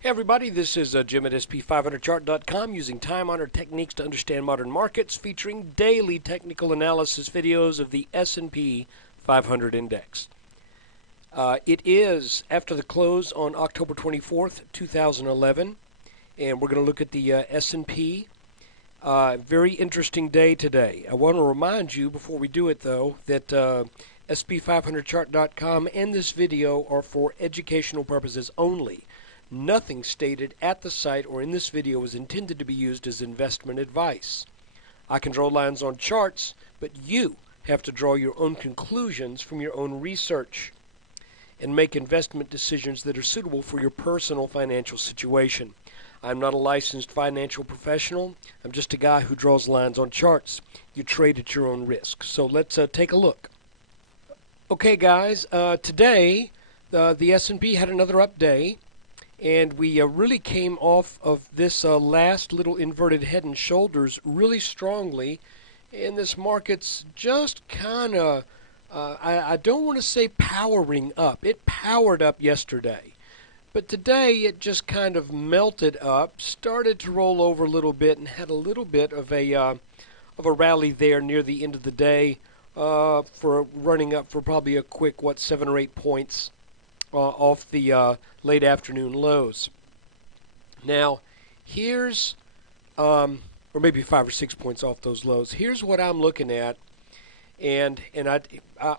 Hey everybody, this is Jim at SP500chart.com using time-honored techniques to understand modern markets, featuring daily technical analysis videos of the S&P 500 index. It is after the close on October 24th, 2011, and we're going to look at the S&P. Very interesting day today. I want to remind you before we do it, though, that SP500chart.com and this video are for educational purposes only. Nothing stated at the site or in this video is intended to be used as investment advice. I can draw lines on charts, but you have to draw your own conclusions from your own research and make investment decisions that are suitable for your personal financial situation. I'm not a licensed financial professional. I'm just a guy who draws lines on charts. You trade at your own risk. So let's take a look. Okay, guys, today the S&P had another up day. And we really came off of this last little inverted head and shoulders really strongly. And this market's just kind of, I don't want to say powering up. It powered up yesterday. But today it just kind of melted up, started to roll over a little bit, and had a little bit of a rally there near the end of the day for running up for probably a quick, 7 or 8 points. Off the late afternoon lows. Now, here's, or maybe 5 or 6 points off those lows. Here's what I'm looking at, and I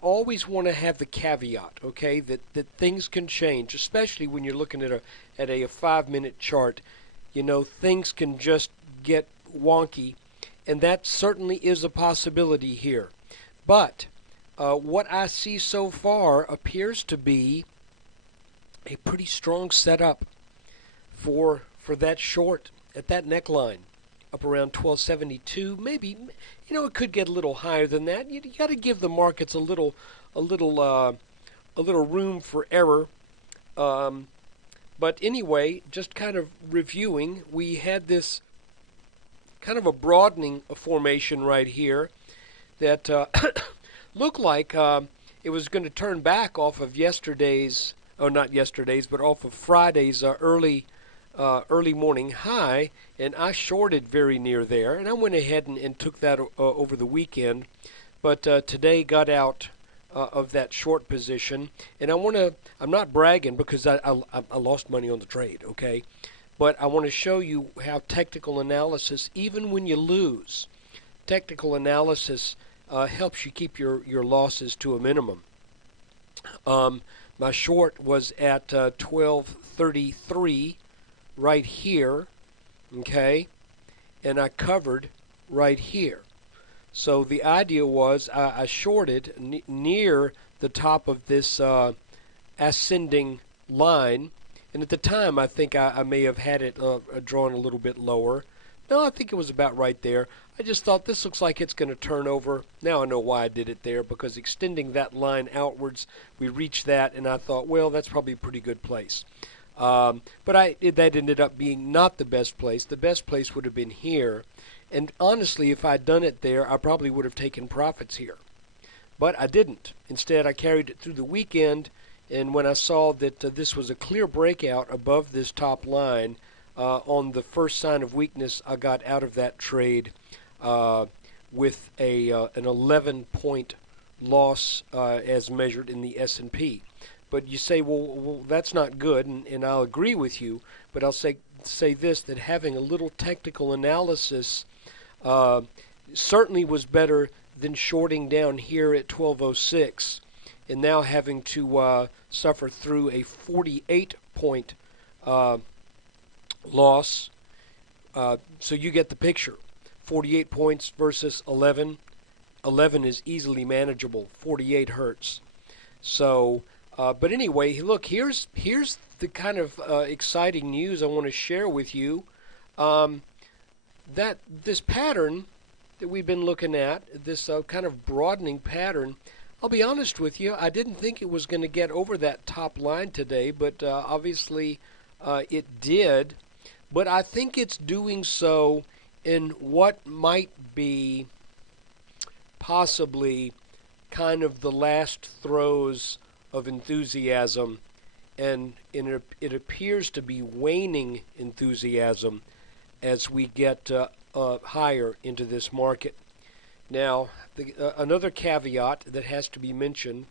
always want to have the caveat, okay, that things can change, especially when you're looking at a 5-minute chart. You know, things can just get wonky, and that certainly is a possibility here. But what I see so far appears to be a pretty strong setup for that short at that neckline up around 1272. Maybe, you know, it could get a little higher than that. You got to give the markets a little room for error. But anyway, just kind of reviewing, we had this kind of a broadening formation right here that looked like it was going to turn back off of yesterday's. Oh, not yesterday's, but off of Friday's early morning high, and I shorted very near there, and I went ahead and took that over the weekend, but today got out of that short position, and I'm not bragging because I lost money on the trade, okay, but I want to show you how technical analysis, even when you lose, technical analysis helps you keep your losses to a minimum. My short was at 1233 right here, okay, and I covered right here. So the idea was I shorted near the top of this ascending line, and at the time I think I may have had it drawn a little bit lower. No, I think it was about right there. I just thought this looks like it's going to turn over. Now I know why I did it there, because extending that line outwards, we reached that, and I thought, well, that's probably a pretty good place. But that ended up being not the best place. The best place would have been here. And honestly, if I'd done it there, I probably would have taken profits here. But I didn't. Instead, I carried it through the weekend, and when I saw that this was a clear breakout above this top line, on the first sign of weakness, I got out of that trade with an 11-point loss as measured in the S&P. But you say, well, that's not good, and I'll agree with you. But I'll say this, that having a little technical analysis certainly was better than shorting down here at 1206, and now having to suffer through a 48-point loss. So you get the picture. 48 points versus 11. 11 is easily manageable. 48 hurts. So, but anyway, look, here's the kind of exciting news I want to share with you. That this pattern that we've been looking at, this kind of broadening pattern, I'll be honest with you, I didn't think it was going to get over that top line today, but obviously it did. But I think it's doing so in what might be possibly kind of the last throes of enthusiasm it appears to be waning enthusiasm as we get higher into this market. Now, another caveat that has to be mentioned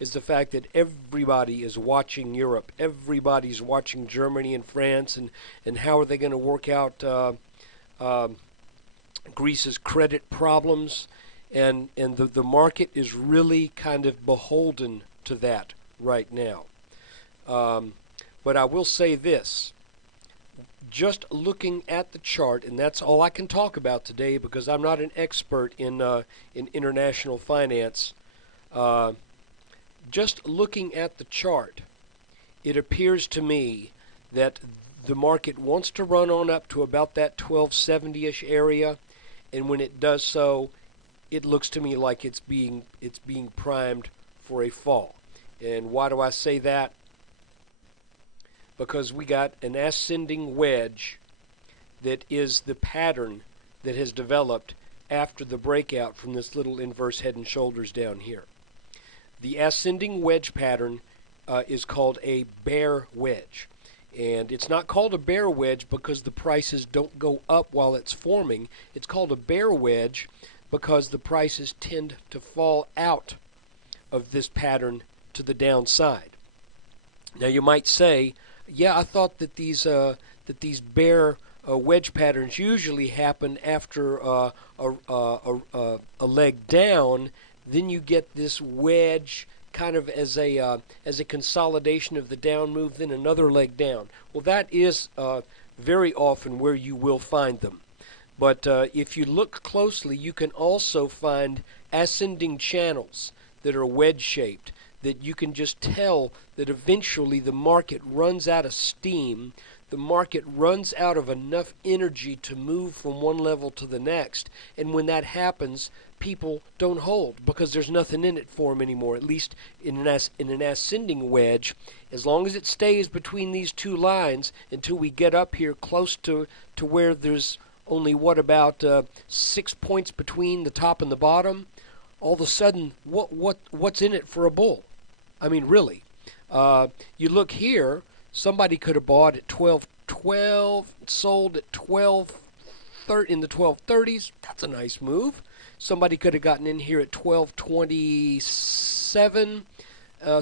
is the fact that everybody is watching Europe. Everybody's watching Germany and France, and how are they going to work out Greece's credit problems, and the market is really kind of beholden to that right now. But I will say this. Just looking at the chart, and that's all I can talk about today because I'm not an expert in international finance. Just looking at the chart, it appears to me that the market wants to run on up to about that 1270-ish area, and when it does so, it looks to me like it's being primed for a fall. And why do I say that? Because we got an ascending wedge that is the pattern that has developed after the breakout from this little inverse head and shoulders down here. The ascending wedge pattern is called a bear wedge. And it's not called a bear wedge because the prices don't go up while it's forming. It's called a bear wedge because the prices tend to fall out of this pattern to the downside. Now you might say, yeah, I thought that these bear wedge patterns usually happen after a leg down. Then you get this wedge kind of as a consolidation of the down move, then another leg down. Well, that is very often where you will find them. But if you look closely, you can also find ascending channels that are wedge-shaped, that you can just tell that eventually the market runs out of steam, the market runs out of enough energy to move from one level to the next, and when that happens, people don't hold because there's nothing in it for them anymore, at least in an ascending wedge. As long as it stays between these two lines until we get up here close to where there's only, about 6 points between the top and the bottom, all of a sudden, what's in it for a bull? I mean, really. You look here, somebody could have bought at 12.12, sold at 12.30 in the 12.30s. That's a nice move. Somebody could have gotten in here at 12.27,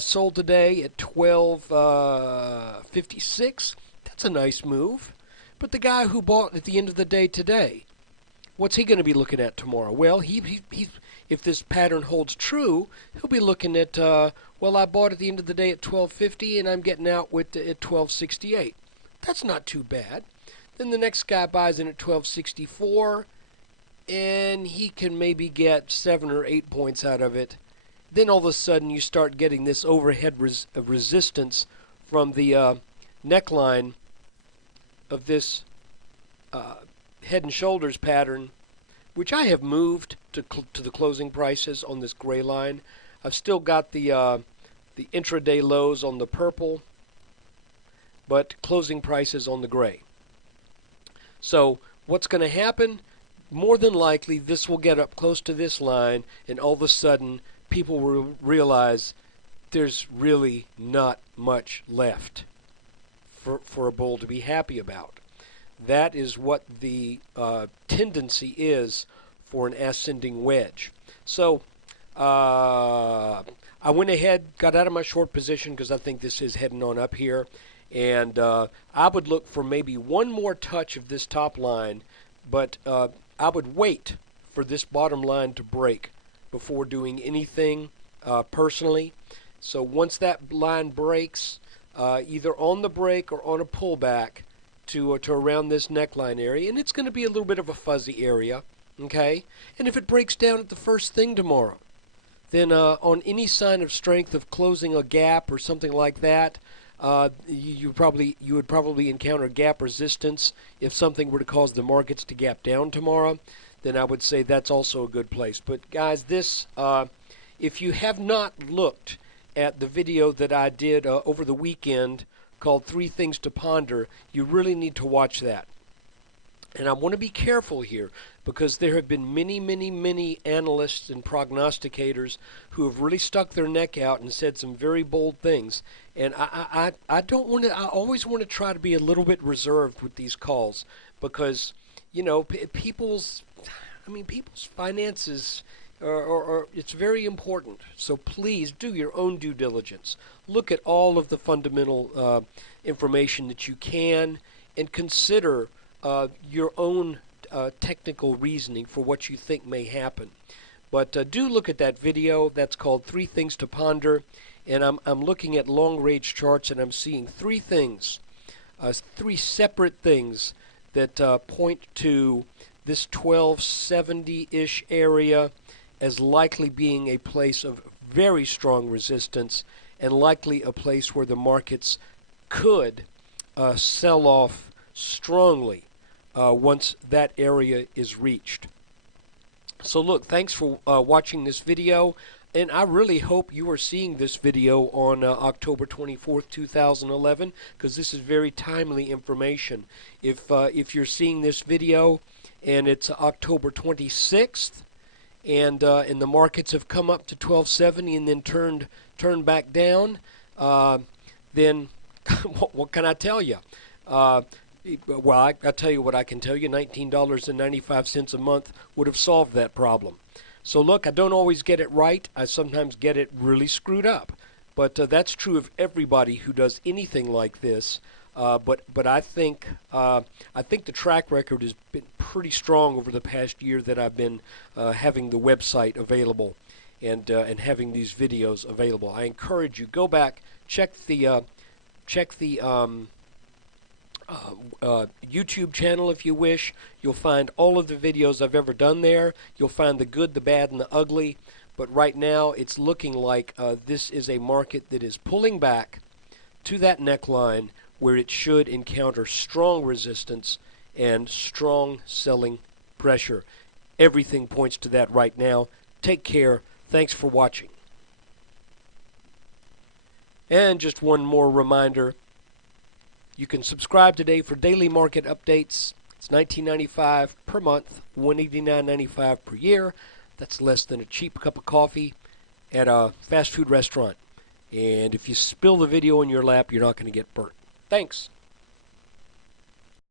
sold today at 12.56. That's a nice move. But the guy who bought at the end of the day today, what's he going to be looking at tomorrow? Well, if this pattern holds true, he'll be looking at, well, I bought at the end of the day at 12.50 and I'm getting out at 12.68. That's not too bad. Then the next guy buys in at 12.64 and he can maybe get 7 or 8 points out of it. Then all of a sudden you start getting this overhead resistance from the neckline of this head and shoulders pattern, which I have moved to the closing prices on this gray line. I've still got the intraday lows on the purple, but closing prices on the gray. So what's going to happen? More than likely, this will get up close to this line, and all of a sudden, people will realize there's really not much left for a bull to be happy about. That is what the tendency is for an ascending wedge. So I went ahead, got out of my short position because I think this is heading on up here, and I would look for maybe one more touch of this top line, but I would wait for this bottom line to break before doing anything personally. So once that line breaks, either on the break or on a pullback to around this neckline area, and it's going to be a little bit of a fuzzy area, okay? And if it breaks down at the first thing tomorrow, then on any sign of strength of closing a gap or something like that, you would probably encounter gap resistance. If something were to cause the markets to gap down tomorrow, then I would say that's also a good place. But guys, this if you have not looked at the video that I did over the weekend called 3 Things to Ponder, you really need to watch that. And I want to be careful here because there have been many analysts and prognosticators who have really stuck their neck out and said some very bold things. And I don't want to. I always want to try to be a little bit reserved with these calls because, people's finances it's very important. So please do your own due diligence. Look at all of the fundamental information that you can, and consider your own technical reasoning for what you think may happen. But do look at that video. That's called Three Things to Ponder. And I'm looking at long-range charts, and I'm seeing three things, three separate things that point to this 1270-ish area as likely being a place of very strong resistance and likely a place where the markets could sell off strongly once that area is reached. So look, thanks for watching this video, and I really hope you are seeing this video on October 24th, 2011, because this is very timely information. If you're seeing this video and it's October 26th, and the markets have come up to 1270 and then turned back down, then what can I tell you? Well, I'll tell you what I can tell you. $19.95 a month would have solved that problem. So look, I don't always get it right. I sometimes get it really screwed up. But that's true of everybody who does anything like this. But I think the track record has been pretty strong over the past year that I've been having the website available and having these videos available. I encourage you, go back, check the YouTube channel if you wish. You'll find all of the videos I've ever done there. You'll find the good, the bad, and the ugly. But right now, it's looking like this is a market that is pulling back to that neckline where it should encounter strong resistance and strong selling pressure. Everything points to that right now. Take care. Thanks for watching. And just one more reminder. You can subscribe today for daily market updates. It's $19.95 per month, $189.95 per year. That's less than a cheap cup of coffee at a fast food restaurant. And if you spill the video in your lap, you're not going to get burnt. Thanks.